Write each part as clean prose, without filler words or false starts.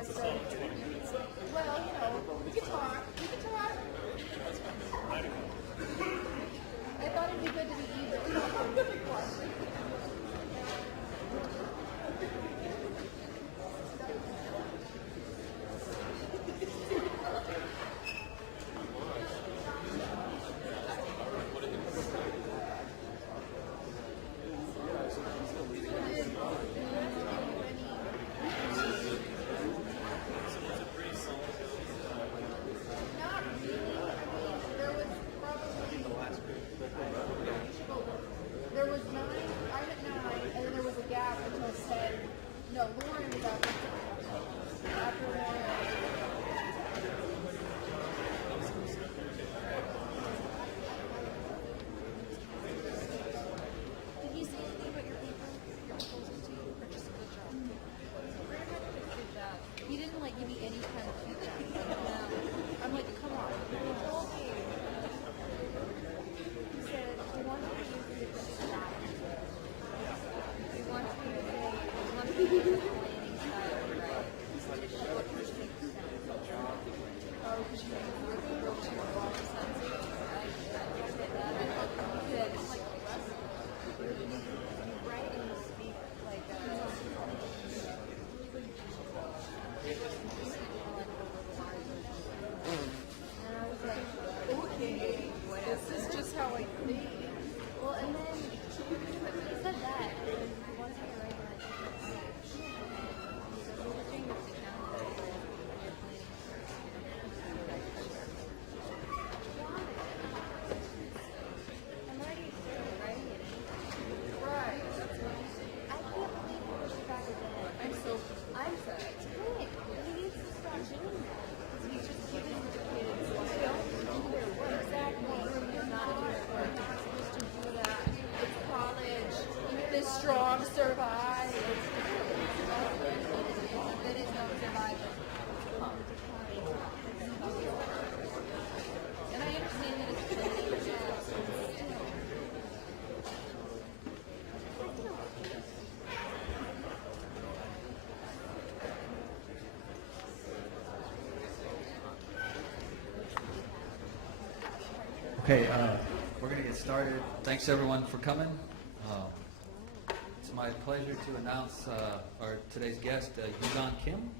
I started doing it. Well, you know, we can talk. We can talk. I thought it'd be good to be even. Not really. I mean, there was probably there was 9. I had 9, and then there was a gap until 10. No, Lauren was after Lauren. Did you say anything about your paper, your proposal to you, or just a good job? Good job. He didn't like give me any kind of feedback. I'm like, come on. He told me. He said, we want you to use the finished product. We want you to say, we want you to use the planning style, right? What makes sense? Oh, because you wrote to your wrong sentences, right? I get that. He said, it's like you write and you speak like and I was like, okay, this is just how I think. Well, and then he said that, and he wanted me to write like, we're just doing this account that you're planning. I'm already writing it. Right. I can't believe we pushed it back again. I'm sad. He needs to stop doing that. He's just giving the kids don't do their work. Exactly. You're not doing your work. You're not supposed to do that. It's college. The strong survive. That is not surviving. And I understand that it's chilly. Okay, we're going to get started. Thanks everyone for coming. It's my pleasure to announce our today's guest, Yugon Kim.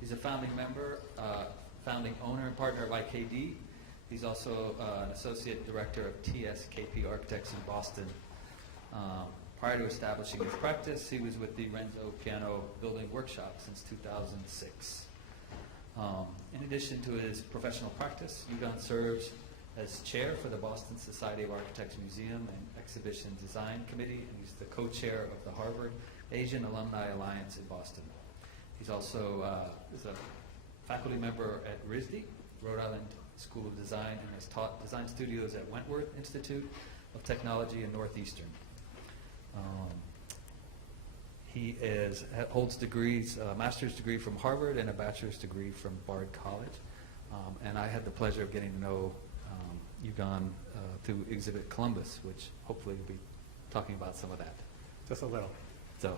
He's a founding member, founding owner and partner of IKD. He's also an associate director of TSKP Architects in Boston. Prior to establishing his practice, he was with the Renzo Piano Building Workshop since 2006. In addition to his professional practice, Yugon serves as chair for the Boston Society of Architects Museum and Exhibition Design Committee, and he's the co-chair of the Harvard Asian Alumni Alliance in Boston. He's also is a faculty member at RISD, Rhode Island School of Design, and has taught design studios at Wentworth Institute of Technology in Northeastern. He holds degrees, a master's degree from Harvard and a bachelor's degree from Bard College. And I had the pleasure of getting to know Yugon through Exhibit Columbus, which hopefully we'll be talking about some of that. Just a little. So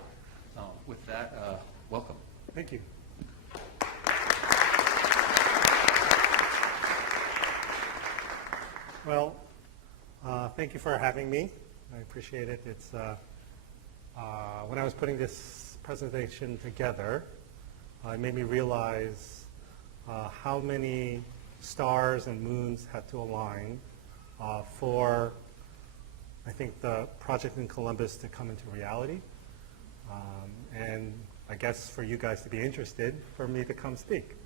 with that, welcome. Thank you. Well, thank you for having me. I appreciate it. It's when I was putting this presentation together, it made me realize how many stars and moons had to align for, I think, the project in Columbus to come into reality. And I guess for you guys to be interested, for me to come speak.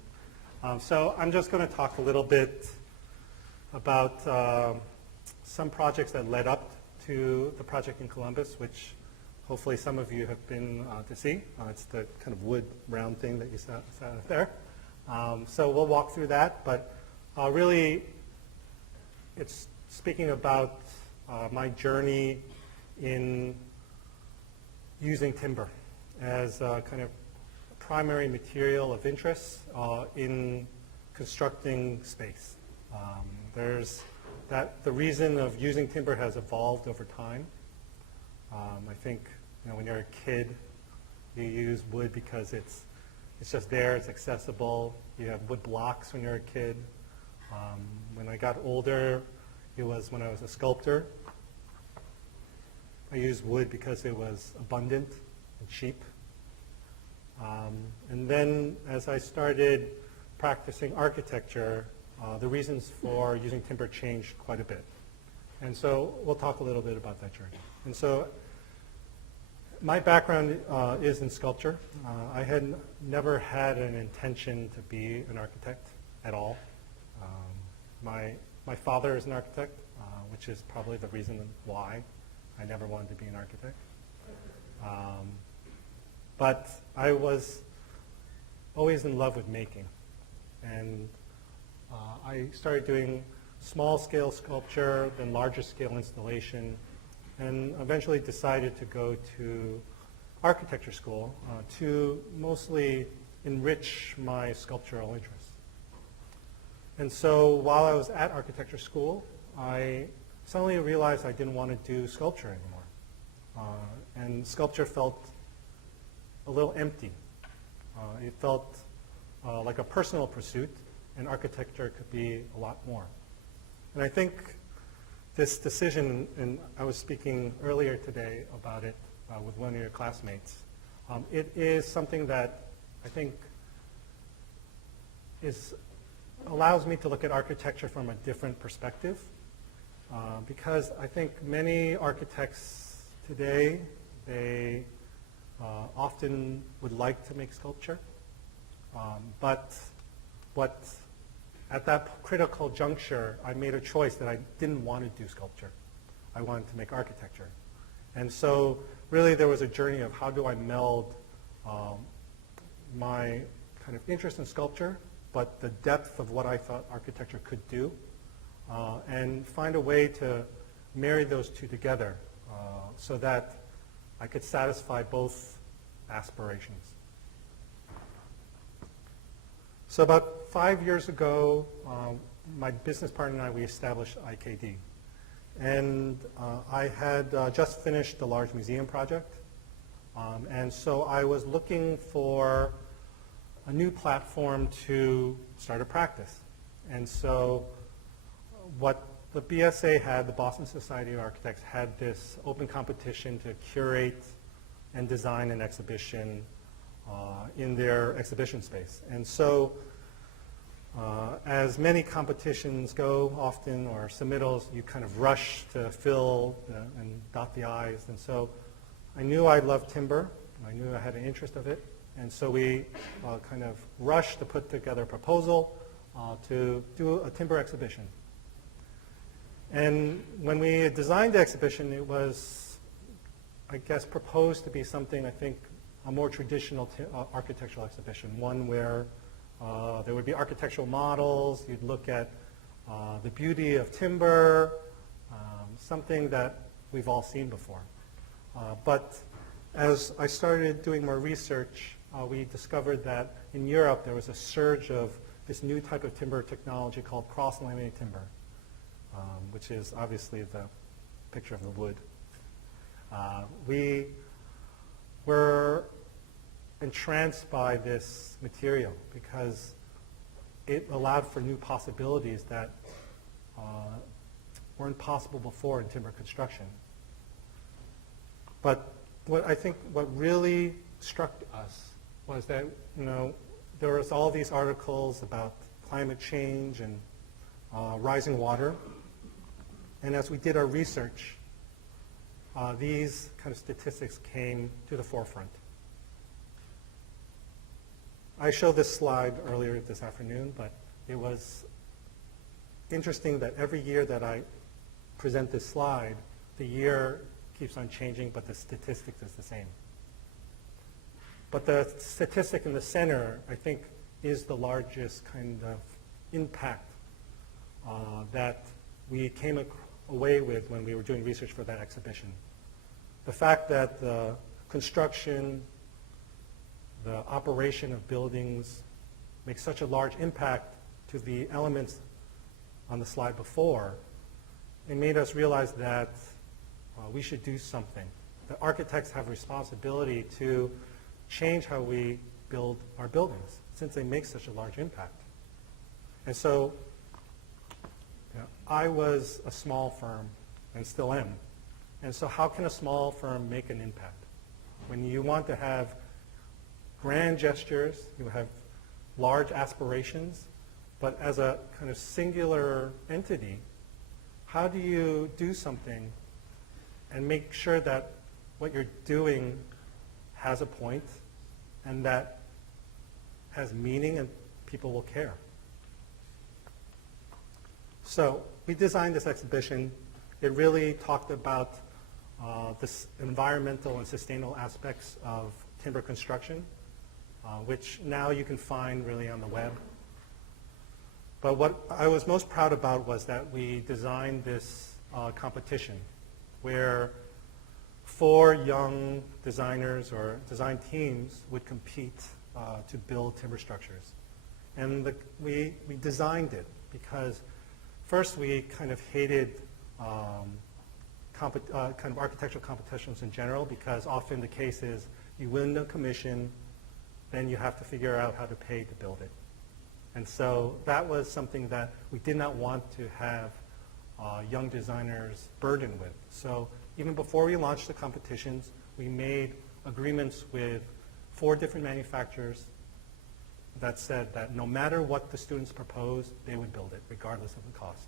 So I'm just going to talk a little bit about some projects that led up to the project in Columbus, which hopefully some of you have been to see. It's the kind of wood round thing that you saw there. So we'll walk through that, but really it's speaking about my journey in using timber as a kind of primary material of interest in constructing space. The reason of using timber has evolved over time. I think when you're a kid, you use wood because it's It's just there, it's accessible. You have wood blocks when you're a kid. When I got older, it was when I was a sculptor. I used wood because it was abundant and cheap. And then as I started practicing architecture, the reasons for using timber changed quite a bit. And so we'll talk a little bit about that journey. And so my background is in sculpture. I had never had an intention to be an architect at all. My father is an architect, which is probably the reason why I never wanted to be an architect. But I was always in love with making. And I started doing small-scale sculpture, then larger-scale installation, and eventually decided to go to architecture school to mostly enrich my sculptural interests. And so while I was at architecture school, I suddenly realized I didn't want to do sculpture anymore. And sculpture felt a little empty. It felt like a personal pursuit, and architecture could be a lot more. And I think this decision, and I was speaking earlier today about it with one of your classmates, it is something that I think allows me to look at architecture from a different perspective, because I think many architects today, they often would like to make sculpture, but at that critical juncture, I made a choice that I didn't want to do sculpture. I wanted to make architecture. And so really there was a journey of how do I meld my kind of interest in sculpture, but the depth of what I thought architecture could do, and find a way to marry those two together so that I could satisfy both aspirations. So about 5 years ago, my business partner and I, we established IKD. And I had just finished a large museum project. And so I was looking for a new platform to start a practice. And so what the BSA had, the Boston Society of Architects, had this open competition to curate and design an exhibition in their exhibition space. And so as many competitions go often, or submittals, you kind of rush to fill and dot the I's. And so I knew I loved timber. I knew I had an interest of it. And so we kind of rushed to put together a proposal to do a timber exhibition. And when we designed the exhibition, it was, I guess, proposed to be something, I think, a more traditional architectural exhibition, one where there would be architectural models, you'd look at the beauty of timber, something that we've all seen before. But as I started doing more research, we discovered that in Europe there was a surge of this new type of timber technology called cross-laminated timber, which is obviously the picture of the wood. We were entranced by this material because it allowed for new possibilities that weren't possible before in timber construction. But what really struck us was that, there was all these articles about climate change and rising water. And as we did our research, these kind of statistics came to the forefront. I showed this slide earlier this afternoon, but it was interesting that every year that I present this slide, the year keeps on changing, but the statistics is the same. But the statistic in the center, I think, is the largest kind of impact that we came away with when we were doing research for that exhibition. The fact that the construction, the operation of buildings makes such a large impact to the elements on the slide before, it made us realize that we should do something. The architects have a responsibility to change how we build our buildings, since they make such a large impact. And so I was a small firm and still am. And so how can a small firm make an impact? When you want to have grand gestures, you have large aspirations, but as a kind of singular entity, how do you do something and make sure that what you're doing has a point and that has meaning and people will care? So we designed this exhibition. It really talked about this environmental and sustainable aspects of timber construction, which now you can find really on the web. But what I was most proud about was that we designed this competition where 4 young designers or design teams would compete to build timber structures. And we designed it because first we kind of hated kind of architectural competitions in general, because often the case is you win the commission, then you have to figure out how to pay to build it. And so that was something that we did not want to have young designers burdened with. So even before we launched the competitions, we made agreements with 4 different manufacturers that said that no matter what the students proposed, they would build it, regardless of the cost.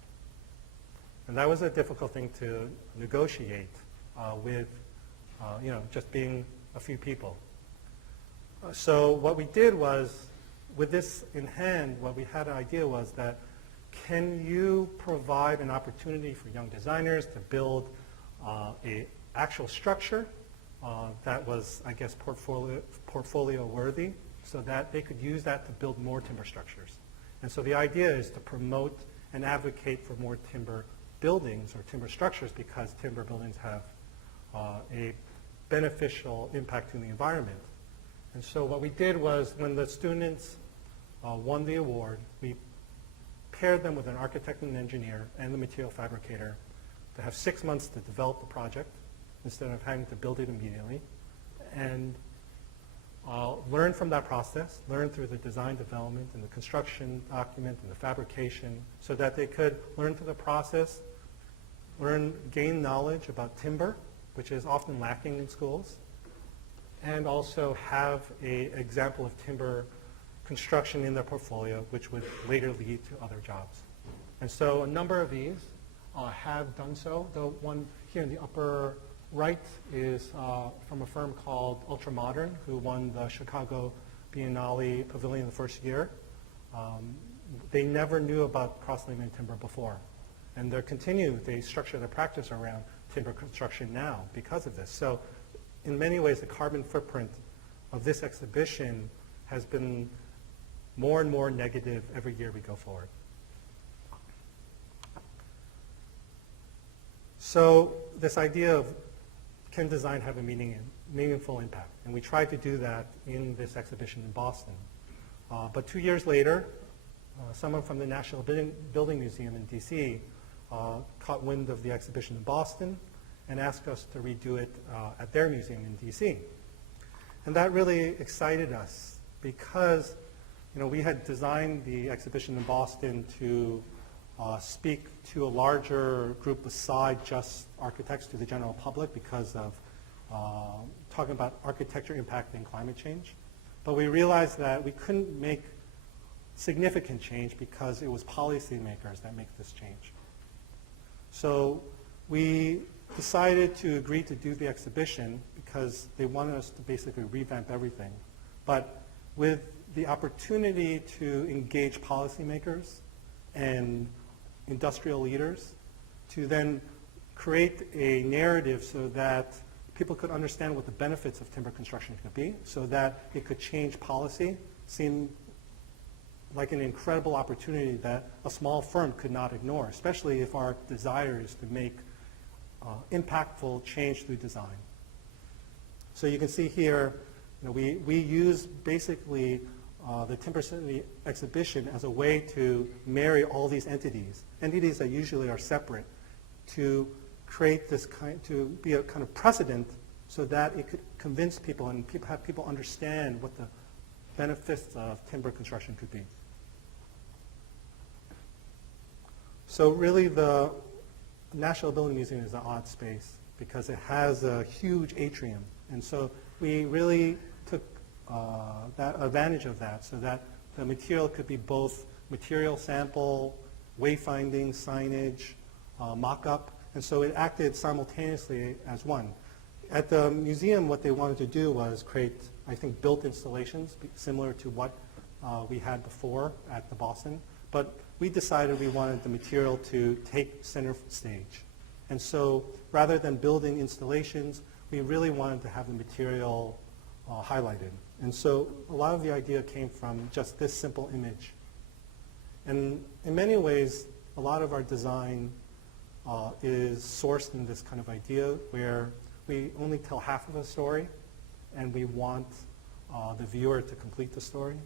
And that was a difficult thing to negotiate with, just being a few people. So what we did was, with this in hand, what we had an idea was that, can you provide an opportunity for young designers to build an actual structure that was, I guess, portfolio worthy, so that they could use that to build more timber structures. And so the idea is to promote and advocate for more timber buildings or timber structures, because timber buildings have a beneficial impact to the environment. And so what we did was, when the students won the award, we paired them with an architect and an engineer and the material fabricator to have 6 months to develop the project instead of having to build it immediately, and learn from that process, learn through the design development and the construction document and the fabrication, so that they could learn through the process, gain knowledge about timber, which is often lacking in schools, and also have an example of timber construction in their portfolio, which would later lead to other jobs. And so a number of these have done so. The one here in the upper right is from a firm called Ultramodern, who won the Chicago Biennale Pavilion the first year. They never knew about cross-laminated timber before. And they structure their practice around timber construction now because of this. So in many ways, the carbon footprint of this exhibition has been more and more negative every year we go forward. So this idea of, can design have a meaningful impact? And we tried to do that in this exhibition in Boston. But 2 years later, someone from the National Building Museum in DC caught wind of the exhibition in Boston and asked us to redo it at their museum in DC. And that really excited us, because we had designed the exhibition in Boston to speak to a larger group beside just architects, to the general public, because of talking about architecture impacting climate change. But we realized that we couldn't make significant change because it was policymakers that make this change. So we decided to agree to do the exhibition because they wanted us to basically revamp everything, but with the opportunity to engage policymakers and industrial leaders to then create a narrative so that people could understand what the benefits of timber construction could be, so that it could change policy, seemed like an incredible opportunity that a small firm could not ignore, especially if our desire is to make impactful change through design. So you can see here, we use basically the Timber City exhibition as a way to marry all these entities that usually are separate, to create this to be a kind of precedent so that it could convince people and have people understand what the benefits of timber construction could be. So really the National Building Museum is an odd space because it has a huge atrium. And so we really took that advantage of that so that the material could be both material sample, wayfinding, signage, mock-up. And so it acted simultaneously as one. At the museum, what they wanted to do was create, I think, built installations similar to what we had before at the Boston. But we decided we wanted the material to take center stage. And so rather than building installations, we really wanted to have the material highlighted. And so a lot of the idea came from just this simple image. And in many ways, a lot of our design is sourced in this kind of idea where we only tell half of a story and we want the viewer to complete the story.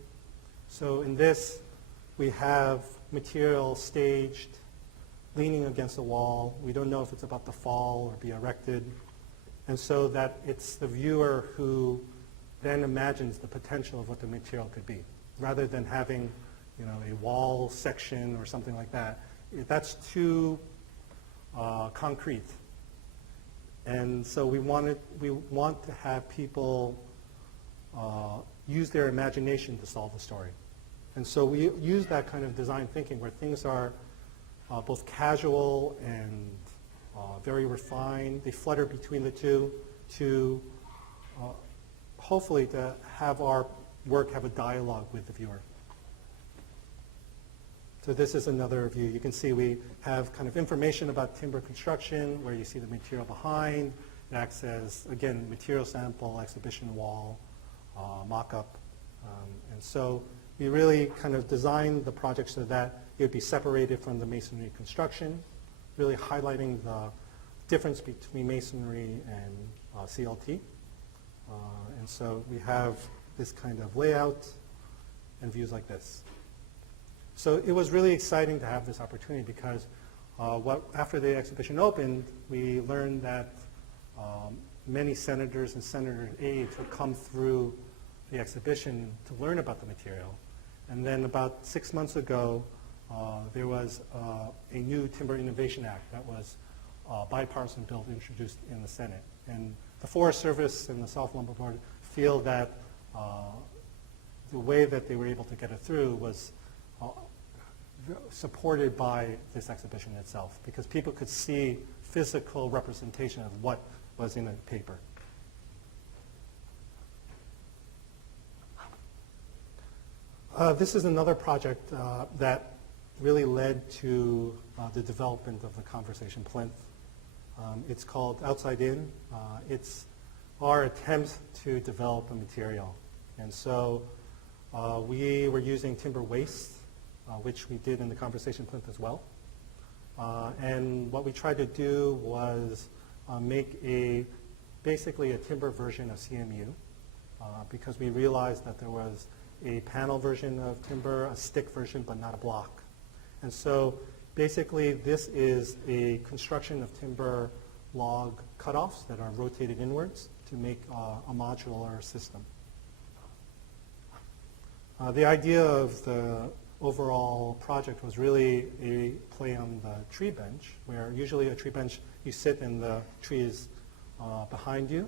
So in this, we have material staged, leaning against a wall. We don't know if it's about to fall or be erected. And so that it's the viewer who then imagines the potential of what the material could be, rather than having a wall section or something like that. That's too concrete. And so we want to have people use their imagination to solve the story. And so we use that kind of design thinking where things are both casual and very refined. They flutter between the two to hopefully to have our work have a dialogue with the viewer. So this is another view. You can see we have kind of information about timber construction where you see the material behind. It acts as, again, material sample, exhibition wall, mock-up. And so we really kind of designed the project so that it would be separated from the masonry construction, really highlighting the difference between masonry and CLT. And so we have this kind of layout and views like this. So it was really exciting to have this opportunity because after the exhibition opened, we learned that many senators and senator aides would come through the exhibition to learn about the material. And then about 6 months ago, there was a new Timber Innovation Act that was a bipartisan bill introduced in the Senate. And the Forest Service and the South Lumber Board feel that the way that they were able to get it through was supported by this exhibition itself, because people could see physical representation of what was in a paper. This is another project that really led to the development of the Conversation Plinth. It's called Outside In. It's our attempt to develop a material. And so we were using timber waste, which we did in the Conversation Plinth as well. And what we tried to do was make basically a timber version of CMU, because we realized that there was a panel version of timber, a stick version, but not a block. And so basically this is a construction of timber log cutoffs that are rotated inwards to make a modular system. The idea of the overall project was really a play on the tree bench, where usually a tree bench, you sit and the tree is behind you.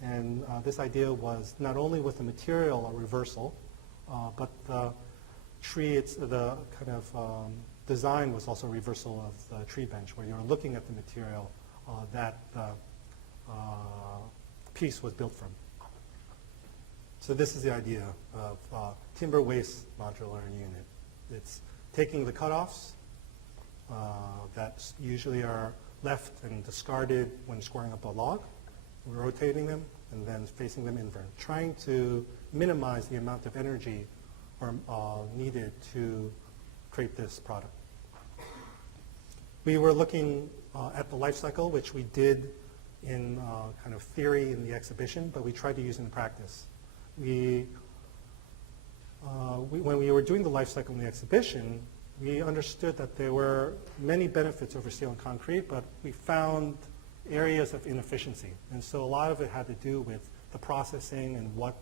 And this idea was not only with the material a reversal, but the tree, the kind of design was also a reversal of the tree bench, where you're looking at the material that the piece was built from. So this is the idea of timber waste modular unit. It's taking the cutoffs that usually are left and discarded when scoring up a log, rotating them, and then facing them inward, trying to minimize the amount of energy needed to create this product. We were looking at the life cycle, which we did in kind of theory in the exhibition, but we tried to use it in practice. When we were doing the life cycle in the exhibition, we understood that there were many benefits over steel and concrete, but we found areas of inefficiency. And so a lot of it had to do with the processing and what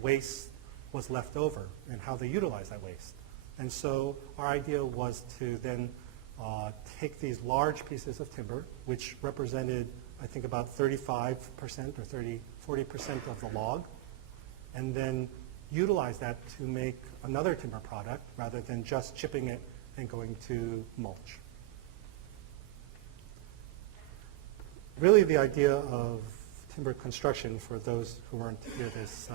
waste was left over and how they utilize that waste. And so our idea was to then take these large pieces of timber, which represented, I think, about 35% or 40% of the log, and then utilize that to make another timber product rather than just chipping it and going to mulch. Really, the idea of timber construction, for those who weren't here this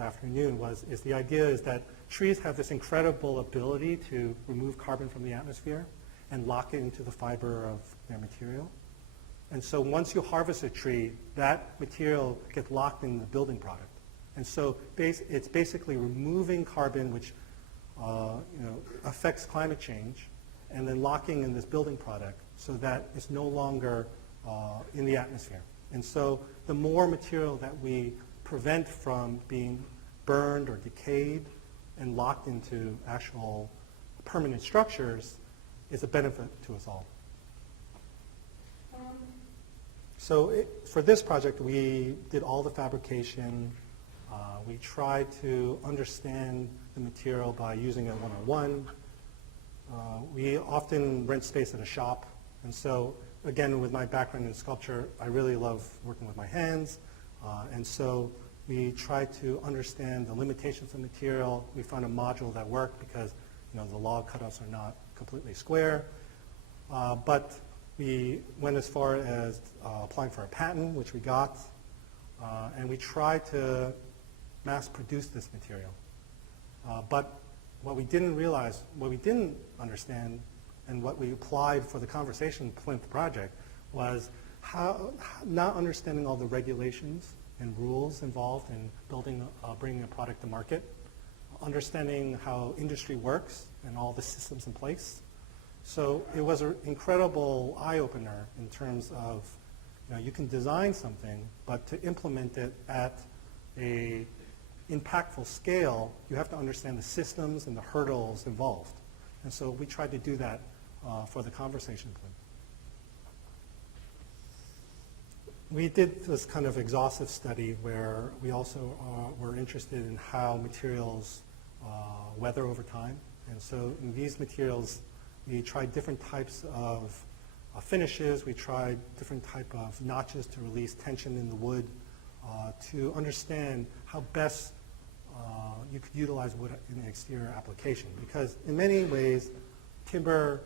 afternoon, is the idea is that trees have this incredible ability to remove carbon from the atmosphere and lock it into the fiber of their material. And so once you harvest a tree, that material gets locked in the building product. And so it's basically removing carbon, which affects climate change, and then locking in this building product so that it's no longer in the atmosphere. And so the more material that we prevent from being burned or decayed and locked into actual permanent structures is a benefit to us all. So for this project, we did all the fabrication. We tried to understand the material by using it one-on-one. We often rent space at a shop. And so, again, with my background in sculpture, I really love working with my hands. And so we tried to understand the limitations of material. We found a module that worked because the log cutoffs are not completely square. But we went as far as applying for a patent, which we got. And we tried to mass produce this material. But what we didn't realize, what we didn't understand, and what we applied for the Conversation Plinth project was not understanding all the regulations and rules involved in bringing a product to market, understanding how industry works and all the systems in place. So it was an incredible eye-opener in terms of, you can design something, but to implement it at a impactful scale, you have to understand the systems and the hurdles involved. And so we tried to do that for the Conversation Plinth. We did this kind of exhaustive study where we also were interested in how materials weather over time. And so in these materials, we tried different types of finishes. We tried different type of notches to release tension in the wood to understand how best you could utilize wood in an exterior application. Because in many ways, timber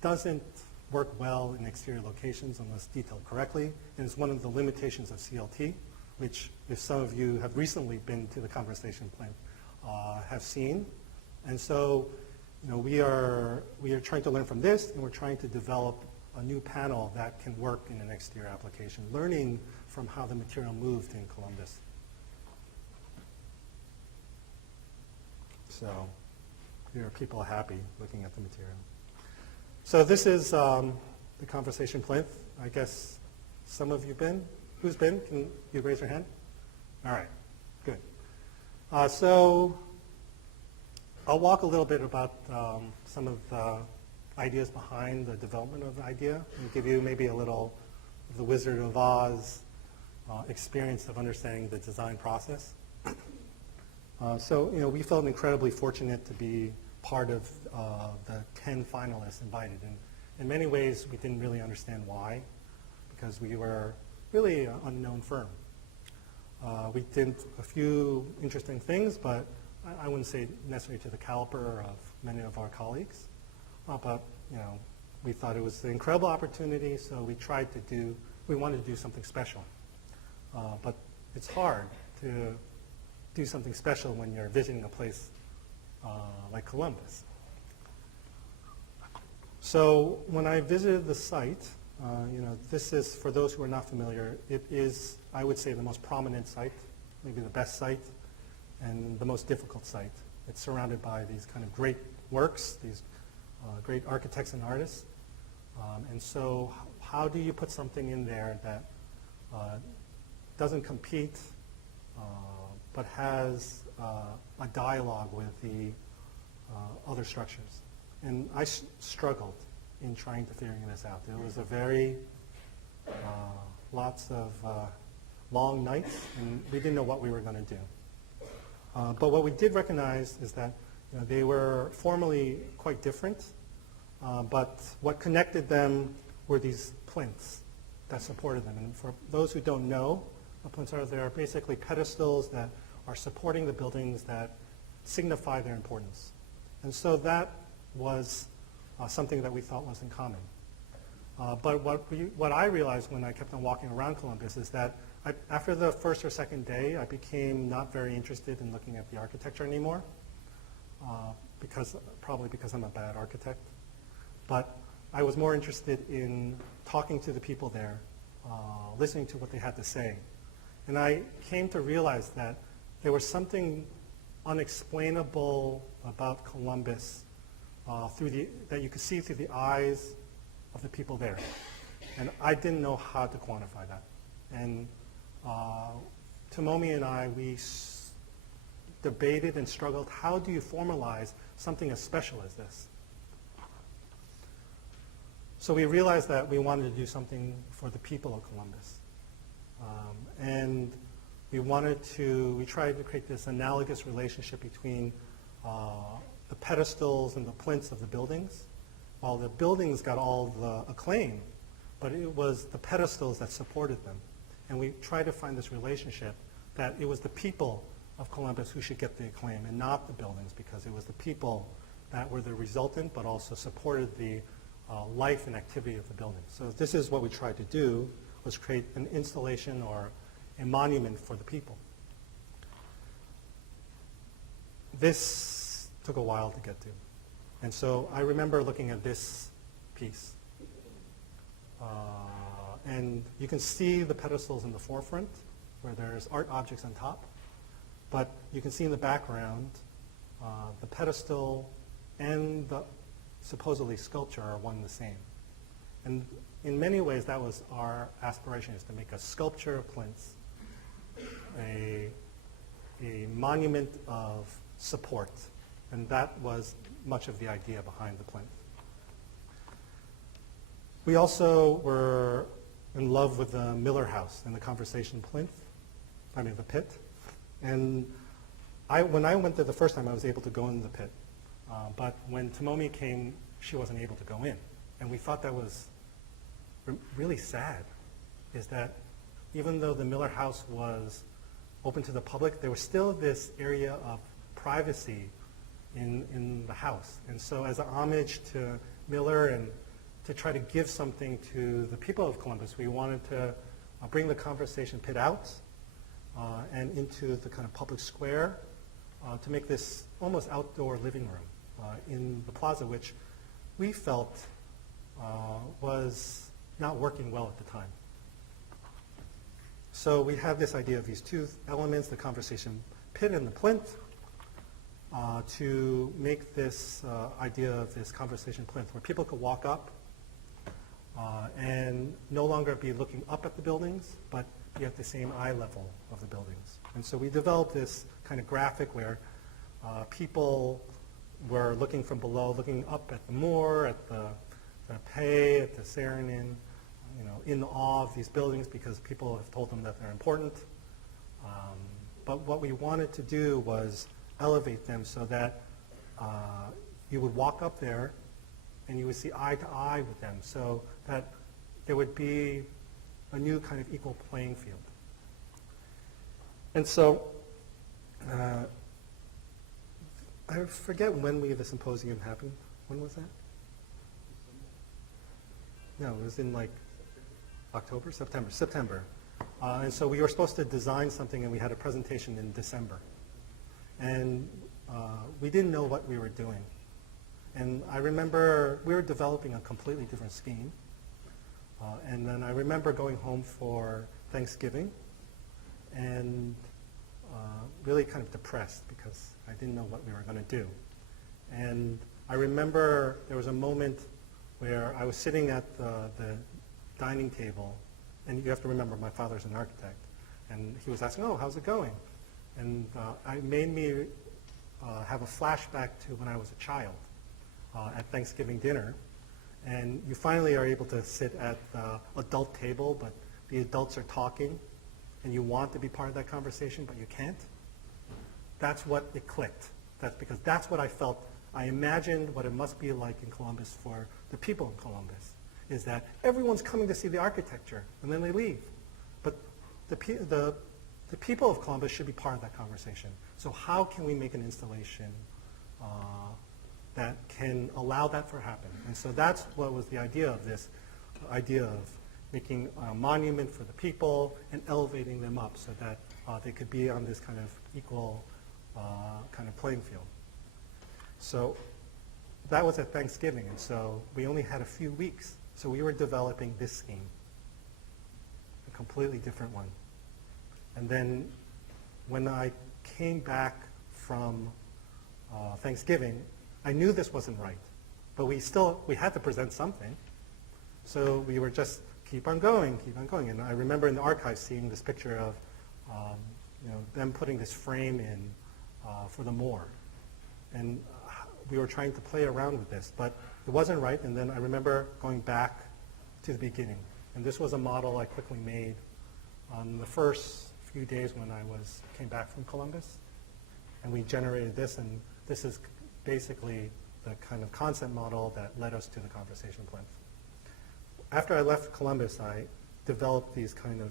doesn't work well in exterior locations unless detailed correctly. And it's one of the limitations of CLT, which if some of you have recently been to the Conversation Plinth have seen. And so we are trying to learn from this, and we're trying to develop a new panel that can work in an exterior application, learning from how the material moved in Columbus. So here are people happy looking at the material. So this is the Conversation Plinth. I guess some of you been. Who's been? Can you raise your hand? All right, good. So I'll walk a little bit about some of the ideas behind the development of the idea and give you maybe a little of the Wizard of Oz experience of understanding the design process. So we felt incredibly fortunate to be part of the 10 finalists invited. And in many ways, we didn't really understand why, because we were really an unknown firm. We did a few interesting things, but I wouldn't say necessarily to the caliber of many of our colleagues. But we thought it was an incredible opportunity, so we wanted to do something special. But it's hard to do something special when you're visiting a place like Columbus. So when I visited the site, this is, for those who are not familiar, it is, I would say, the most prominent site, maybe the best site, and the most difficult site. It's surrounded by these kind of great works, these great architects and artists. And so how do you put something in there that doesn't compete but has a dialogue with the other structures? And I struggled in trying to figure this out. There was a very, lots of long nights, and we didn't know what we were going to do. But what we did recognize is that they were formally quite different, but what connected them were these plinths that supported them. And for those who don't know, the plinths are basically pedestals that are supporting the buildings that signify their importance. And so that was something that we thought was in common. But what I realized when I kept on walking around Columbus is that after the first or second day, I became not very interested in looking at the architecture anymore, probably because I'm a bad architect. But I was more interested in talking to the people there, listening to what they had to say. And I came to realize that there was something unexplainable about Columbus that you could see through the eyes of the people there. And I didn't know how to quantify that. And Tomomi and I, we debated and struggled, how do you formalize something as special as this? So we realized that we wanted to do something for the people of Columbus. And we tried to create this analogous relationship between the pedestals and the plinths of the buildings. While the buildings got all the acclaim, but it was the pedestals that supported them. And we tried to find this relationship that it was the people of Columbus who should get the acclaim and not the buildings, because it was the people that were the resultant but also supported the life and activity of the building. So this is what we tried to do, was create an installation or a monument for the people. This took a while to get to. And so I remember looking at this piece. And you can see the pedestals in the forefront where there's art objects on top. But you can see in the background, the pedestal and the supposedly sculpture are one and the same. And in many ways, that was our aspiration, is to make a sculpture of plinths, a monument of support. And that was much of the idea behind the plinth. We also were in love with the Miller House and the conversation the pit. And when I went there the first time, I was able to go in the pit. But when Tomomi came, she wasn't able to go in. And we thought that was really sad, is that even though the Miller House was open to the public, there was still this area of privacy in the house. And so as an homage to Miller and to try to give something to the people of Columbus, we wanted to bring the conversation pit out and into the kind of public square to make this almost outdoor living room in the plaza, which we felt was not working well at the time. So we have this idea of these two elements, the conversation pit and the plinth, to make this idea of this conversation plinth where people could walk up and no longer be looking up at the buildings, but be at the same eye level of the buildings. And so we developed this kind of graphic where people were looking from below, looking up at the moor, at the Pei, at the Saarinen, in awe of these buildings because people have told them that they're important. But what we wanted to do was elevate them so that you would walk up there and you would see eye to eye with them, so that there would be a new kind of equal playing field. And so I forget when the symposium happened. When was that? No, it was in like October, September. And so we were supposed to design something, and we had a presentation in December. And we didn't know what we were doing. And I remember we were developing a completely different scheme. And then I remember going home for Thanksgiving and really kind of depressed because I didn't know what we were going to do. And I remember there was a moment where I was sitting at the dining table, and you have to remember my father's an architect, and he was asking, "Oh, how's it going?" And it made me have a flashback to when I was a child at Thanksgiving dinner. And you finally are able to sit at the adult table, but the adults are talking. and you want to be part of that conversation, but you can't. That's what it clicked. That's because that's what I felt. I imagined what it must be like in Columbus for the people in Columbus, is that everyone's coming to see the architecture, and then they leave. But the people of Columbus should be part of that conversation. So how can we make an installation that can allow that to happen? And so that's what was the idea of this idea of making a monument for the people and elevating them up so that they could be on this kind of equal kind of playing field. So that was at Thanksgiving, and so we only had a few weeks. So we were developing this scheme, a completely different one. And then when I came back from Thanksgiving, I knew this wasn't right, but we had to present something. So we were just keep on going. And I remember in the archives seeing this picture of them putting this frame in for the moor. And we were trying to play around with this, but it wasn't right. And then I remember going back to the beginning. And this was a model I quickly made on the first few days when I came back from Columbus. And we generated this, and this is basically the kind of concept model that led us to the conversation plinth. After I left Columbus, I developed these kind of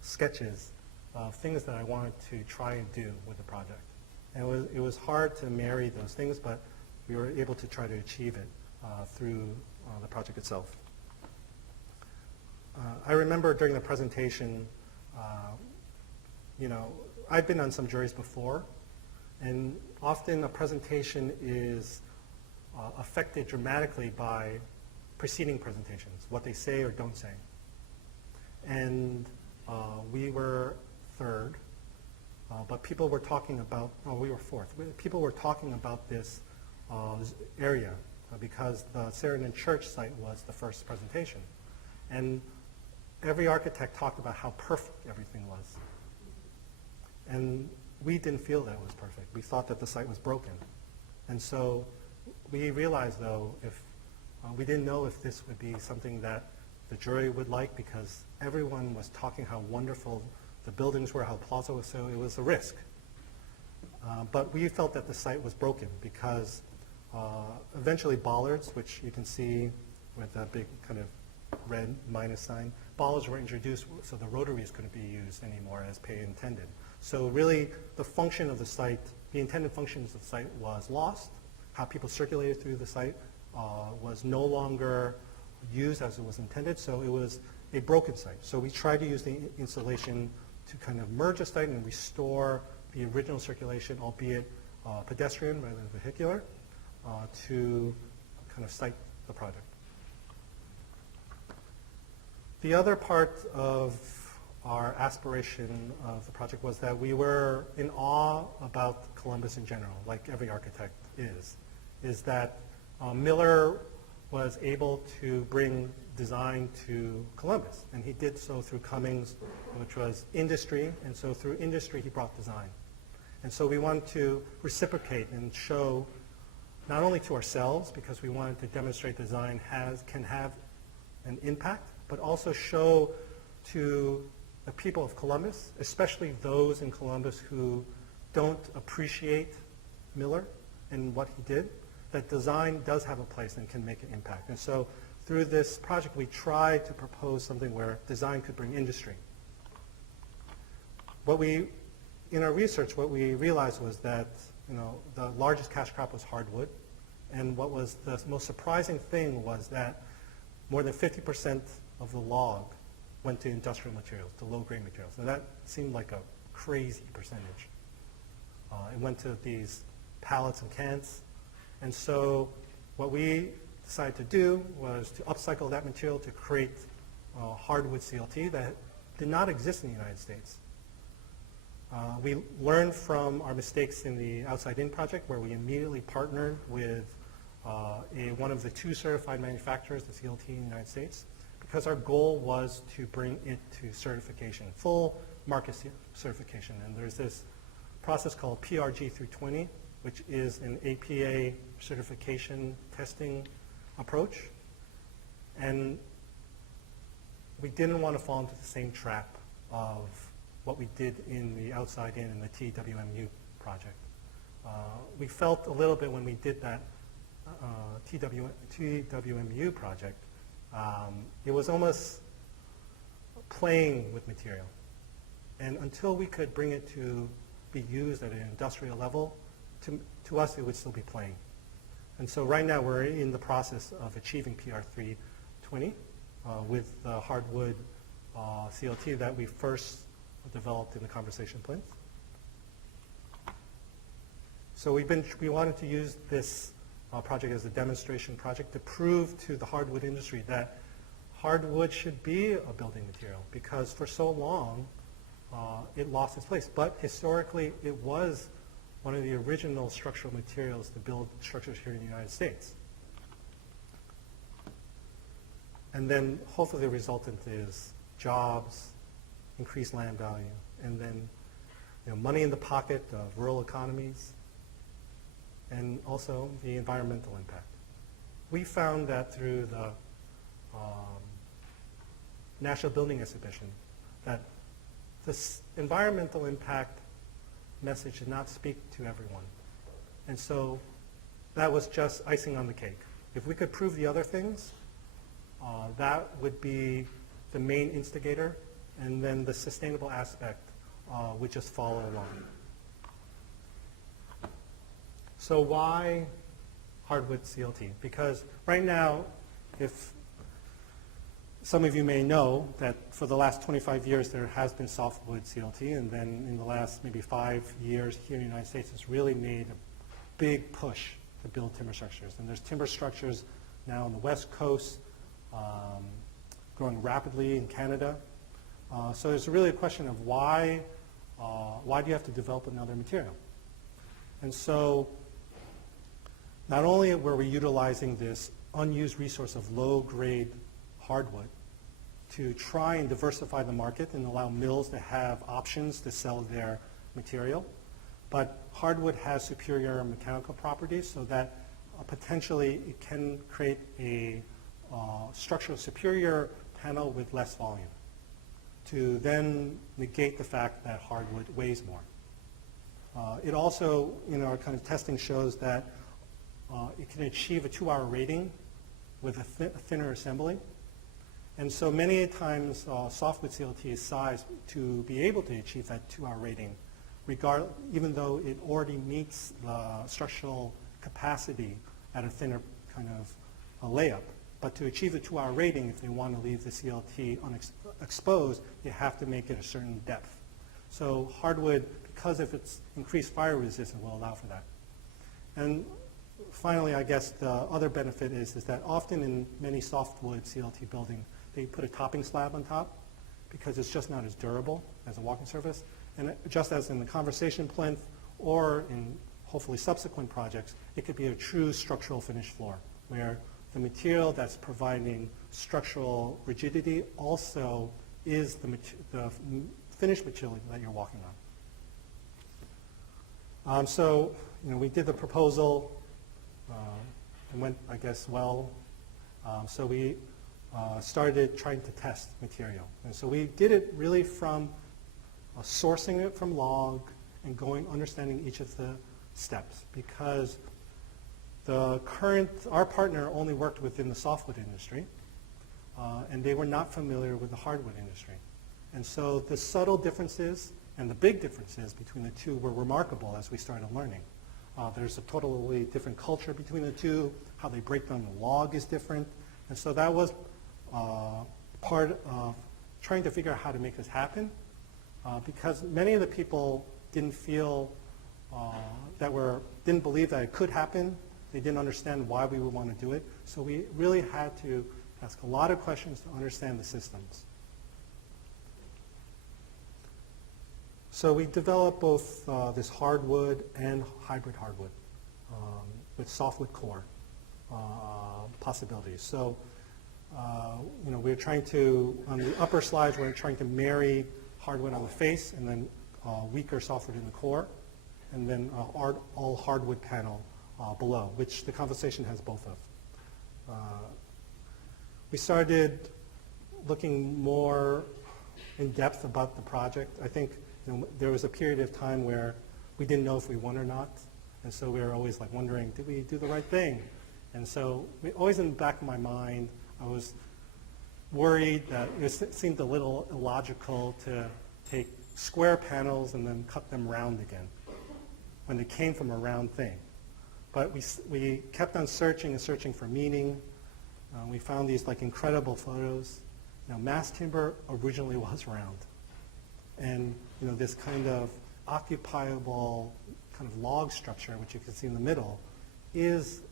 sketches of things that I wanted to try and do with the project. And it was hard to marry those things, but we were able to try to achieve it through the project itself. I remember during the presentation, I've been on some juries before, and often a presentation is affected dramatically by preceding presentations, what they say or don't say. And we were third, but people were talking about, we were fourth. People were talking about this area because the Sarandon Church site was the first presentation. And every architect talked about how perfect everything was. And we didn't feel that it was perfect. We thought that the site was broken. And so we realized, though, if we didn't know if this would be something that the jury would like, because everyone was talking how wonderful the buildings were, how Plaza was, so it was a risk. But we felt that the site was broken because eventually bollards, which you can see with a big kind of red minus sign, bollards were introduced so the rotaries couldn't be used anymore as Pei intended. So really the function of the site, the intended functions of the site was lost. How people circulated through the site was no longer used as it was intended, so it was a broken site. So we tried to use the installation to kind of merge a site and restore the original circulation, albeit pedestrian rather than vehicular, to kind of site the project. The other part of our aspiration of the project was that we were in awe about Columbus in general, like every architect is that Miller was able to bring design to Columbus, and he did so through Cummings, which was industry, and so through industry he brought design. And so we wanted to reciprocate and show not only to ourselves, because we wanted to demonstrate design can have an impact, but also show to the people of Columbus, especially those in Columbus who don't appreciate Miller and what he did, that design does have a place and can make an impact. And so through this project, we tried to propose something where design could bring industry. In our research, what we realized was that the largest cash crop was hardwood, and what was the most surprising thing was that more than 50% of the log went to industrial materials, to low-grade materials. Now that seemed like a crazy percentage. It went to these pallets and cans. And so what we decided to do was to upcycle that material to create hardwood CLT that did not exist in the United States. We learned from our mistakes in the Outside In project, where we immediately partnered with one of the 2 certified manufacturers, the CLT in the United States, because our goal was to bring it to certification, full market certification. And there's this process called PRG 320, which is an APA certification testing approach. And we didn't want to fall into the same trap of what we did in the outside in the TWMU project. We felt a little bit when we did that TWMU project, it was almost playing with material. And until we could bring it to be used at an industrial level, to us it would still be playing. And so right now we're in the process of achieving PR320 with the hardwood CLT that we first developed in the conversation plinth. So we wanted to use this project as a demonstration project to prove to the hardwood industry that hardwood should be a building material, because for so long it lost its place. But historically it was one of the original structural materials to build structures here in the United States. And then hopefully the resultant is jobs, increased land value, and then money in the pocket of rural economies, and also the environmental impact. We found that through the National Building Exhibition that this environmental impact message did not speak to everyone. And so that was just icing on the cake. If we could prove the other things, that would be the main instigator, and then the sustainable aspect would just follow along. So why hardwood CLT? Because right now, if some of you may know that for the last 25 years there has been softwood CLT, and then in the last maybe 5 years here in the United States it's really made a big push to build timber structures. And there's timber structures now on the West Coast, growing rapidly in Canada. So it's really a question of why do you have to develop another material? And so not only were we utilizing this unused resource of low-grade hardwood to try and diversify the market and allow mills to have options to sell their material, but hardwood has superior mechanical properties so that potentially it can create a structural superior panel with less volume to then negate the fact that hardwood weighs more. It also, our kind of testing shows that it can achieve a 2-hour rating with a thinner assembly. And so many times softwood CLT is sized to be able to achieve that 2-hour rating, even though it already meets the structural capacity at a thinner kind of a layup. But to achieve the 2-hour rating, if they want to leave the CLT exposed, you have to make it a certain depth. So hardwood, because of its increased fire resistance, will allow for that. And finally, I guess the other benefit is that often in many softwood CLT building, they put a topping slab on top because it's just not as durable as a walking surface. And just as in the conversation plinth or in hopefully subsequent projects, it could be a true structural finished floor where the material that's providing structural rigidity also is the finished material that you're walking on. So we did the proposal. It went, I guess, well. So we started trying to test material. And so we did it really from sourcing it from log and understanding each of the steps, because our partner only worked within the softwood industry, and they were not familiar with the hardwood industry. And so the subtle differences and the big differences between the two were remarkable as we started learning. There's a totally different culture between the two. How they break down the log is different. And so that was part of trying to figure out how to make this happen, because many of the people didn't feel didn't believe that it could happen. They didn't understand why we would want to do it. So we really had to ask a lot of questions to understand the systems. So we developed both this hardwood and hybrid hardwood with softwood core possibilities. So we're trying to, on the upper slides, we're trying to marry hardwood on the face and then weaker softwood in the core, and then all hardwood panel below, which the conversation has both of. We started looking more in depth about the project. I think there was a period of time where we didn't know if we won or not, and so we were always like wondering, did we do the right thing? And so always in the back of my mind, I was worried that it seemed a little illogical to take square panels and then cut them round again when they came from a round thing. But we kept on searching and searching for meaning. We found these like incredible photos. Mass timber originally was round. And this kind of occupiable kind of log structure, which you can see in the middle, is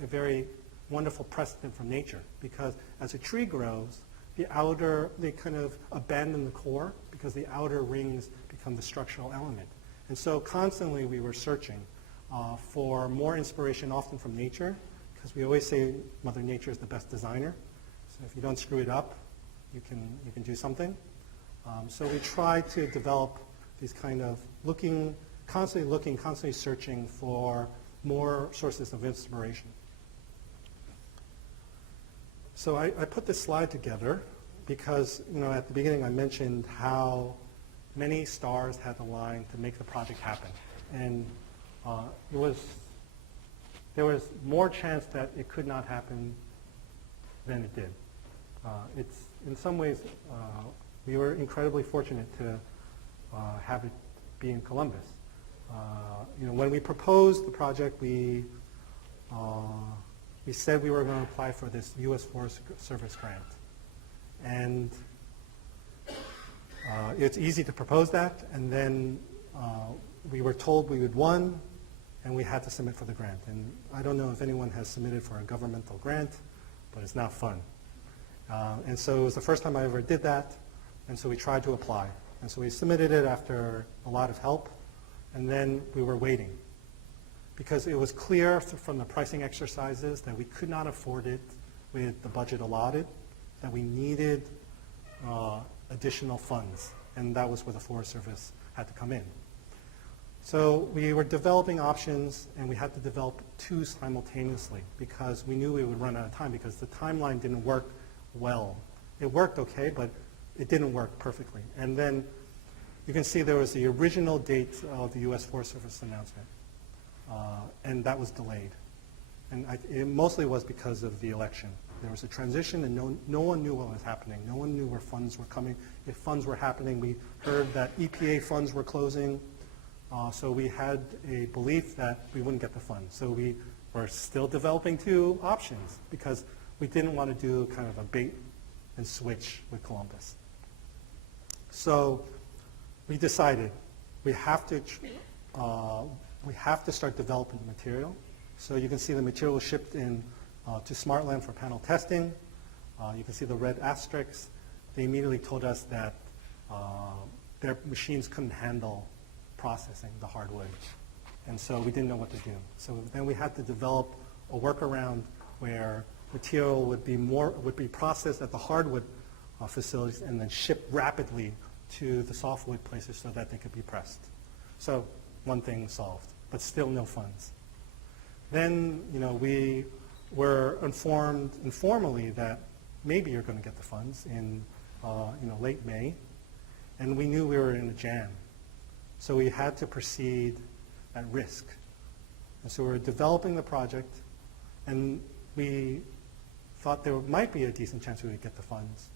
a very wonderful precedent from nature, because as a tree grows, they kind of abandon the core because the outer rings become the structural element. And so constantly we were searching for more inspiration, often from nature, because we always say Mother Nature is the best designer. So if you don't screw it up, you can do something. So we try to develop these kind of constantly searching for more sources of inspiration. So I put this slide together because at the beginning I mentioned how many stars had aligned to make the project happen. And there was more chance that it could not happen than it did. In some ways, we were incredibly fortunate to have it be in Columbus. When we proposed the project, we said we were going to apply for this U.S. Forest Service grant. And it's easy to propose that, and then we were told we would won, and we had to submit for the grant. And I don't know if anyone has submitted for a governmental grant, but it's not fun. And so it was the first time I ever did that, and so we tried to apply. And so we submitted it after a lot of help, and then we were waiting. Because it was clear from the pricing exercises that we could not afford it with the budget allotted, that we needed additional funds, and that was where the Forest Service had to come in. So we were developing options, and we had to develop two simultaneously because we knew we would run out of time because the timeline didn't work well. It worked okay, but it didn't work perfectly. And then you can see there was the original date of the U.S. Forest Service announcement, and that was delayed. And it mostly was because of the election. There was a transition, and no one knew what was happening. No one knew where funds were coming. If funds were happening, we heard that EPA funds were closing, so we had a belief that we wouldn't get the funds. So we were still developing two options because we didn't want to do kind of a bait and switch with Columbus. So we decided we have to start developing the material. So you can see the material was shipped in to Smartland for panel testing. You can see the red asterisks. They immediately told us that their machines couldn't handle processing the hardwood. And so we didn't know what to do. So then we had to develop a workaround where material would be processed at the hardwood facilities and then shipped rapidly to the softwood places so that they could be pressed. So one thing solved, but still no funds. Then we were informed informally that maybe you're going to get the funds in late May, and we knew we were in a jam. So we had to proceed at risk. And so we were developing the project, and we thought there might be a decent chance we would get the funds.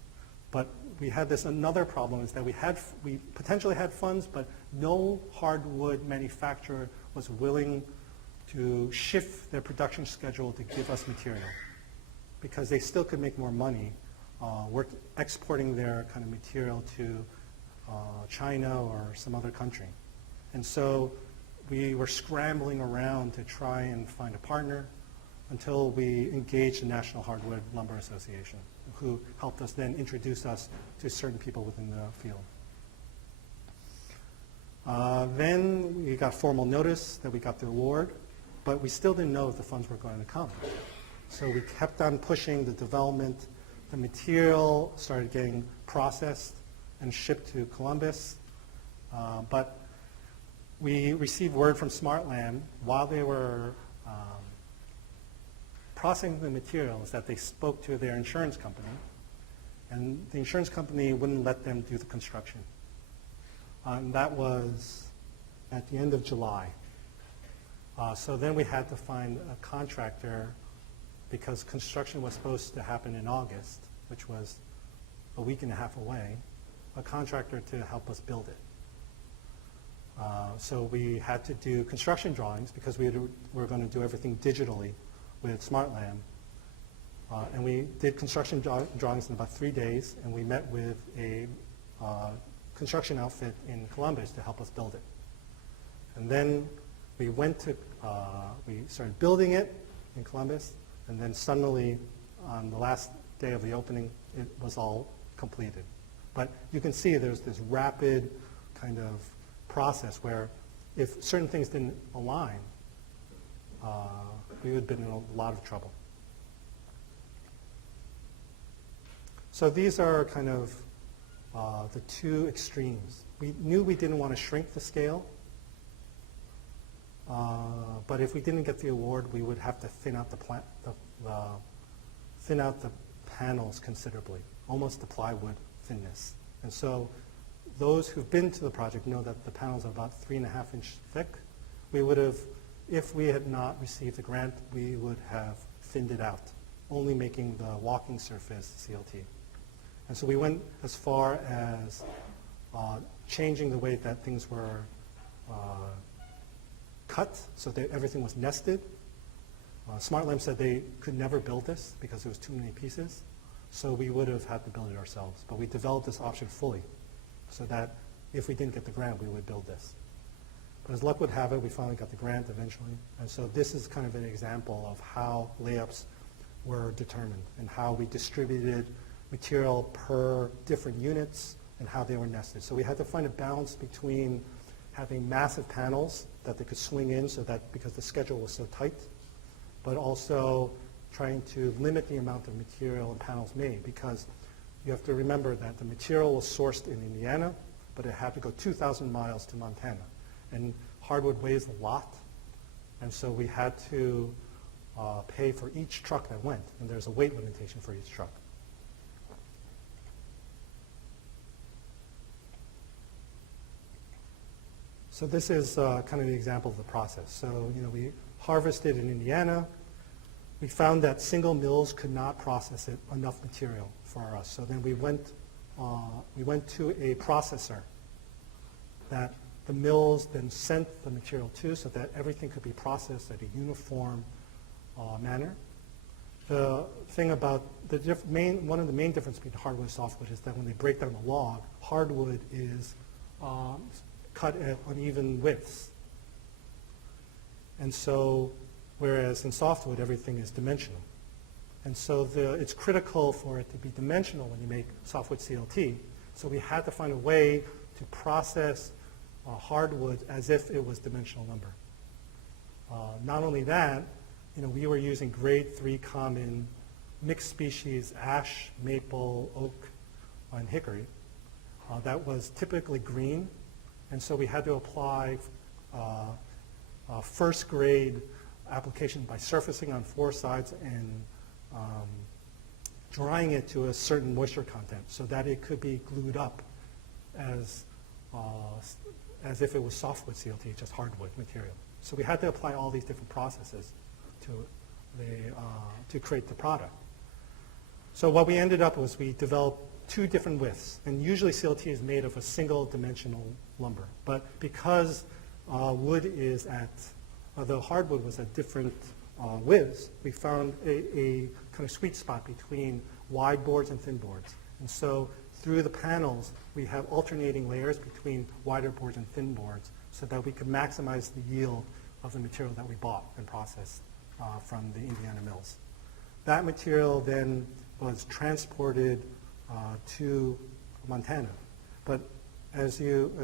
But we had another problem is that we potentially had funds, but no hardwood manufacturer was willing to shift their production schedule to give us material because they still could make more money exporting their kind of material to China or some other country. And so we were scrambling around to try and find a partner until we engaged the National Hardwood Lumber Association, who helped us then introduce us to certain people within the field. Then we got formal notice that we got the award, but we still didn't know if the funds were going to come. So we kept on pushing the development. The material started getting processed and shipped to Columbus, but we received word from Smartland while they were processing the materials that they spoke to their insurance company, And the insurance company wouldn't let them do the construction. And that was at the end of July. So then we had to find a contractor because construction was supposed to happen in August, which was a week and a half away, a contractor to help us build it. So we had to do construction drawings because we were going to do everything digitally with SmartLam. And we did construction drawings in about 3 days, and we met with a construction outfit in Columbus to help us build it. And then we we started building it in Columbus, and then suddenly on the last day of the opening, it was all completed. But you can see there's this rapid kind of process where if certain things didn't align, we would have been in a lot of trouble. So these are kind of the two extremes. We knew we didn't want to shrink the scale, but if we didn't get the award, we would have to thin out the panels considerably, almost the plywood thinness. And so those who've been to the project know that the panels are about 3.5 inch thick. We would have, if we had not received the grant, we would have thinned it out, only making the walking surface CLT. And so we went as far as changing the way that things were cut so that everything was nested. SmartLam said they could never build this because there was too many pieces, so we would have had to build it ourselves. But we developed this option fully so that if we didn't get the grant, we would build this. But as luck would have it, we finally got the grant eventually. And so this is kind of an example of how layups were determined and how we distributed material per different units and how they were nested. So we had to find a balance between having massive panels that they could swing in so that because the schedule was so tight, but also trying to limit the amount of material and panels made because you have to remember that the material was sourced in Indiana, but it had to go 2,000 miles to Montana. And hardwood weighs a lot, and so we had to pay for each truck that went, and there's a weight limitation for each truck. So this is kind of the example of the process. So we harvested in Indiana. We found that single mills could not process it enough material for us. So then we went to a processor that the mills then sent the material to so that everything could be processed at a uniform manner. The thing about one of the main differences between hardwood and softwood is that when they break down the log, hardwood is cut at uneven widths. And so, whereas in softwood, everything is dimensional. And so it's critical for it to be dimensional when you make softwood CLT. So we had to find a way to process hardwood as if it was dimensional lumber. Not only that, we were using grade 3 common mixed species ash, maple, oak, and hickory. That was typically green. And so we had to apply first grade application by surfacing on 4 sides and drying it to a certain moisture content so that it could be glued up as if it was softwood CLT, just hardwood material. So we had to apply all these different processes to create the product. So what we ended up was we developed 2 different widths, and usually CLT is made of a single dimensional lumber. But because wood is the hardwood was at different widths, we found a kind of sweet spot between wide boards and thin boards. And so through the panels, we have alternating layers between wider boards and thin boards so that we could maximize the yield of the material that we bought and processed from the Indiana mills. That material then was transported to Montana. But as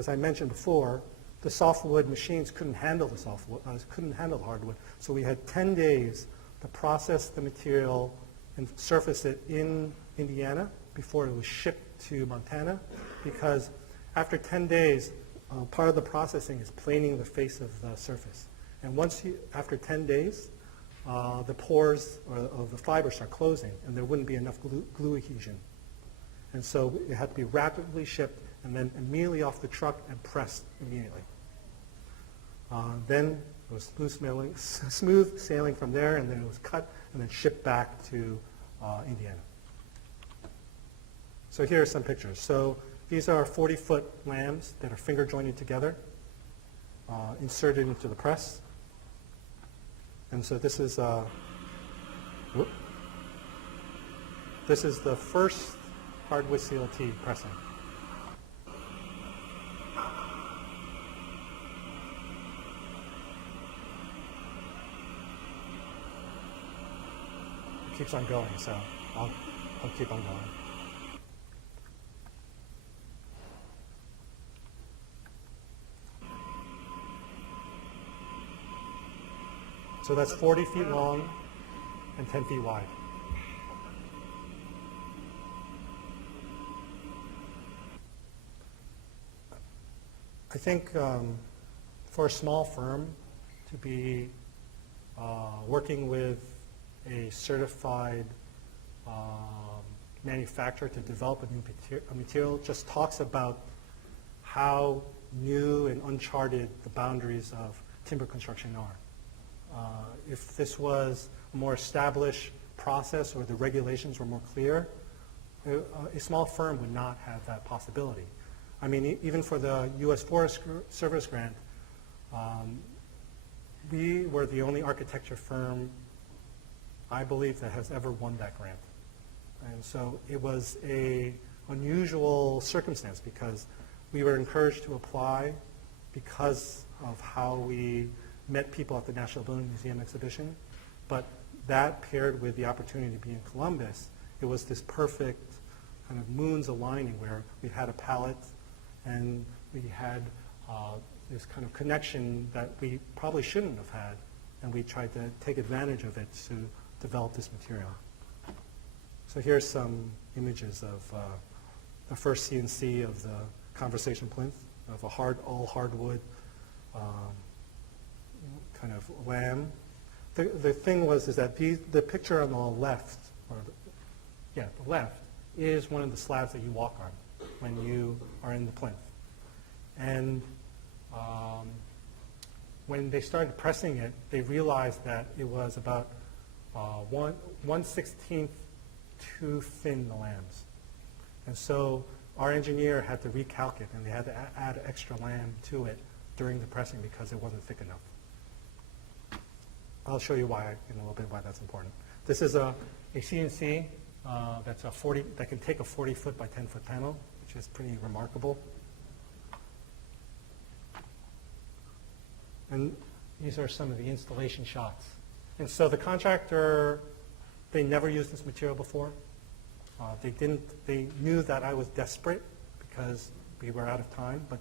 I mentioned before, the softwood machines couldn't handle the hardwood. So we had 10 days to process the material and surface it in Indiana before it was shipped to Montana, because after 10 days, part of the processing is planing the face of the surface. And after 10 days, the pores of the fiber start closing, and there wouldn't be enough glue adhesion. And so it had to be rapidly shipped and then immediately off the truck and pressed immediately. Then it was smooth sailing from there, and then it was cut and then shipped back to Indiana. So here are some pictures. So these are 40-foot lambs that are finger jointed together, inserted into the press. And so this is the first hardwood CLT pressing. It keeps on going, so I'll keep on going. So that's 40 feet long and 10 feet wide. I think for a small firm to be working with a certified manufacturer to develop a new material just talks about how new and uncharted the boundaries of timber construction are. If this was a more established process or the regulations were more clear, a small firm would not have that possibility. I mean, even for the U.S. Forest Service grant, we were the only architecture firm, I believe, that has ever won that grant. And so it was an unusual circumstance because we were encouraged to apply because of how we met people at the National Building Museum exhibition. But that paired with the opportunity to be in Columbus, it was this perfect kind of moons aligning where we had a palette and we had this kind of connection that we probably shouldn't have had, and we tried to take advantage of it to develop this material. So here's some images of the first CNC of the conversation plinth, of a all hardwood kind of lamb. The thing is that the picture on the left, the left, is one of the slabs that you walk on when you are in the plinth. And when they started pressing it, they realized that it was about 1/16 too thin, the lambs. And so our engineer had to recalculate, and they had to add extra lamb to it during the pressing because it wasn't thick enough. I'll show you why in a little bit why that's important. This is a CNC that's that can take a 40-foot by 10-foot panel, which is pretty remarkable. And these are some of the installation shots. And so the contractor, they never used this material before. They knew that I was desperate because we were out of time, but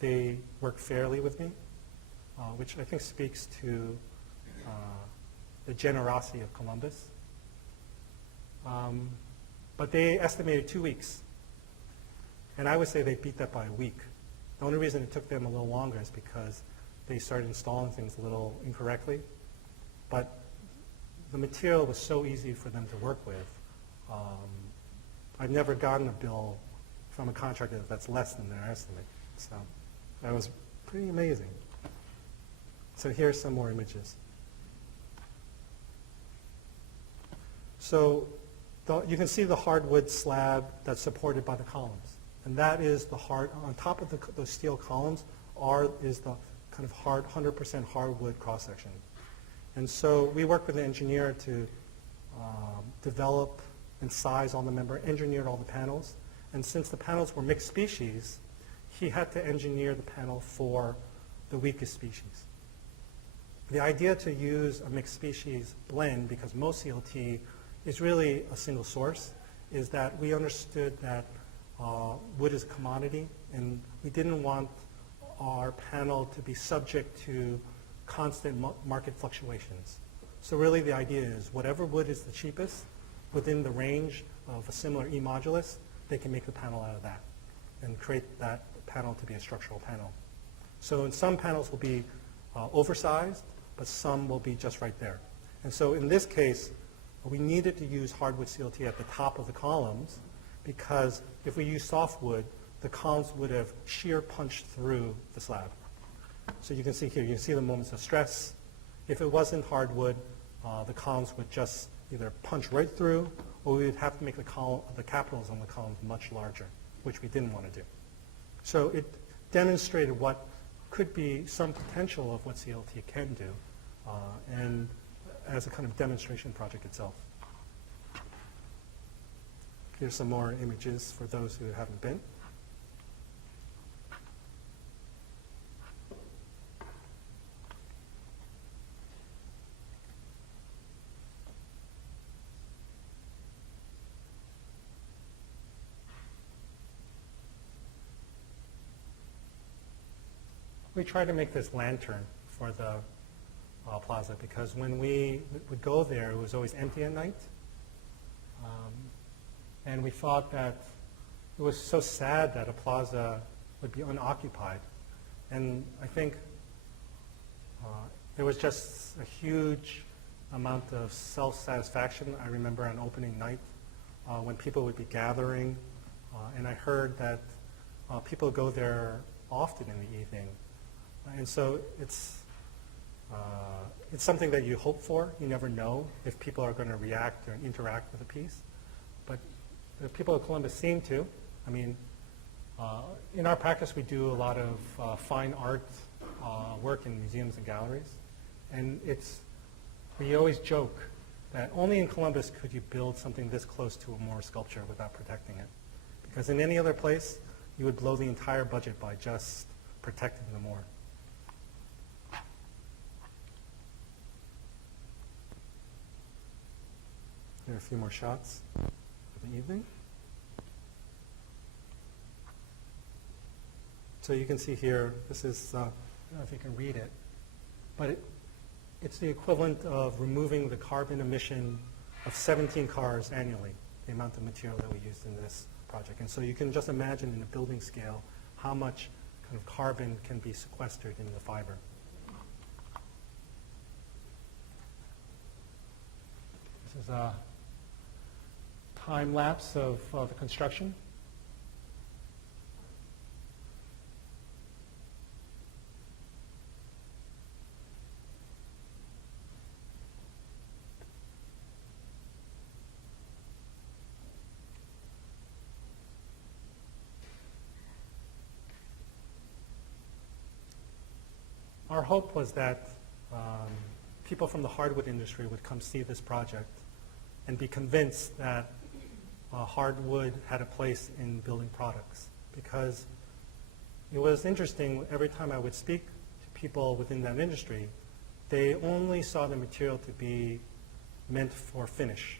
they worked fairly with me, which I think speaks to the generosity of Columbus. But they estimated 2 weeks. And I would say they beat that by a week. The only reason it took them a little longer is because they started installing things a little incorrectly. But the material was so easy for them to work with. I've never gotten a bill from a contractor that's less than their estimate. So that was pretty amazing. So here's some more images. So you can see the hardwood slab that's supported by the columns. And that is on top of those steel columns is the kind of 100% hardwood cross-section. And so we worked with an engineer to develop and size all the engineered all the panels. And since the panels were mixed species, he had to engineer the panel for the weakest species. The idea to use a mixed species blend, because most CLT is really a single source, is that we understood that wood is a commodity, and we didn't want our panel to be subject to constant market fluctuations. So really the idea is whatever wood is the cheapest within the range of a similar E modulus, they can make the panel out of that and create that panel to be a structural panel. So in some panels will be oversized, but some will be just right there. And so in this case, we needed to use hardwood CLT at the top of the columns because if we use softwood, the columns would have shear punched through the slab. So you can see here, you can see the moments of stress. If it wasn't hardwood, the columns would just either punch right through, or we would have to make the capitals on the columns much larger, which we didn't want to do. So it demonstrated what could be some potential of what CLT can do, and as a kind of demonstration project itself. Here's some more images for those who haven't been. We tried to make this lantern for the plaza because when we would go there, it was always empty at night. And we thought that it was so sad that a plaza would be unoccupied. And I think there was just a huge amount of self-satisfaction. I remember on opening night when people would be gathering, and I heard that people go there often in the evening. And so it's something that you hope for. You never know if people are going to react or interact with a piece. But the people of Columbus seem to. I mean, in our practice, we do a lot of fine art work in museums and galleries. And we always joke that only in Columbus could you build something this close to a Moore sculpture without protecting it. Because in any other place, you would blow the entire budget by just protecting the Moore. Here are a few more shots for the evening. So you can see here, this is, I don't know if you can read it, but it's the equivalent of removing the carbon emission of 17 cars annually, the amount of material that we used in this project. And so you can just imagine in a building scale how much kind of carbon can be sequestered in the fiber. This is a time lapse of the construction. Our hope was that people from the hardwood industry would come see this project and be convinced that hardwood had a place in building products. Because it was interesting, every time I would speak to people within that industry, they only saw the material to be meant for finish.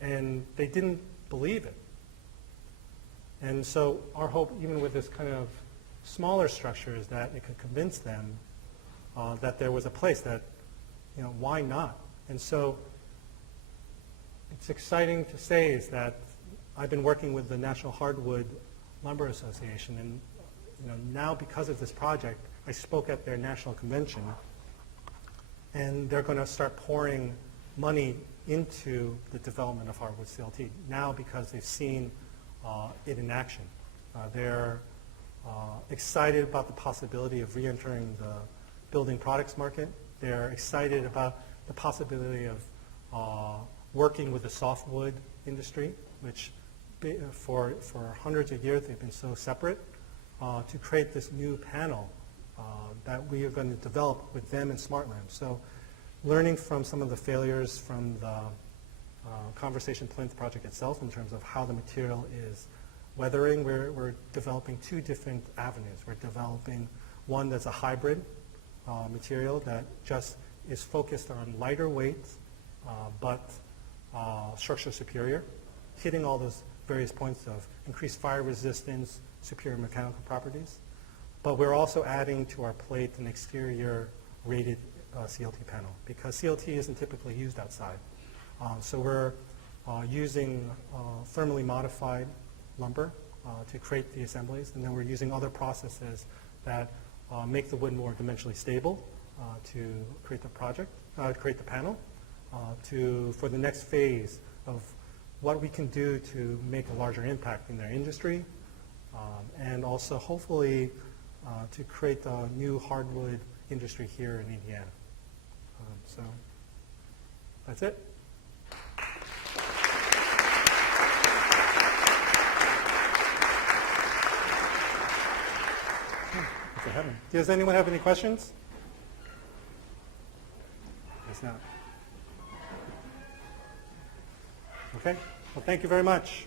And they didn't believe it. And so our hope, even with this kind of smaller structure, is that it could convince them that there was a place that, why not? And so it's exciting to say is that I've been working with the National Hardwood Lumber Association, and now because of this project, I spoke at their national convention, and they're going to start pouring money into the development of hardwood CLT now because they've seen it in action. They're excited about the possibility of re-entering the building products market. They're excited about the possibility of working with the softwood industry, which for hundreds of years they've been so separate, to create this new panel that we are going to develop with them in Smartland. So learning from some of the failures from the Conversation Plinth project itself in terms of how the material is weathering, we're developing two different avenues. We're developing one that's a hybrid material that just is focused on lighter weight, but structure superior, hitting all those various points of increased fire resistance, superior mechanical properties. But we're also adding to our plate an exterior rated CLT panel because CLT isn't typically used outside. So we're using thermally modified lumber to create the assemblies, and then we're using other processes that make the wood more dimensionally stable to create the project, create the panel, for the next phase of what we can do to make a larger impact in their industry, and also hopefully to create a new hardwood industry here in Indiana. So that's it. Does anyone have any questions? Yes, not. Okay. Well, thank you very much.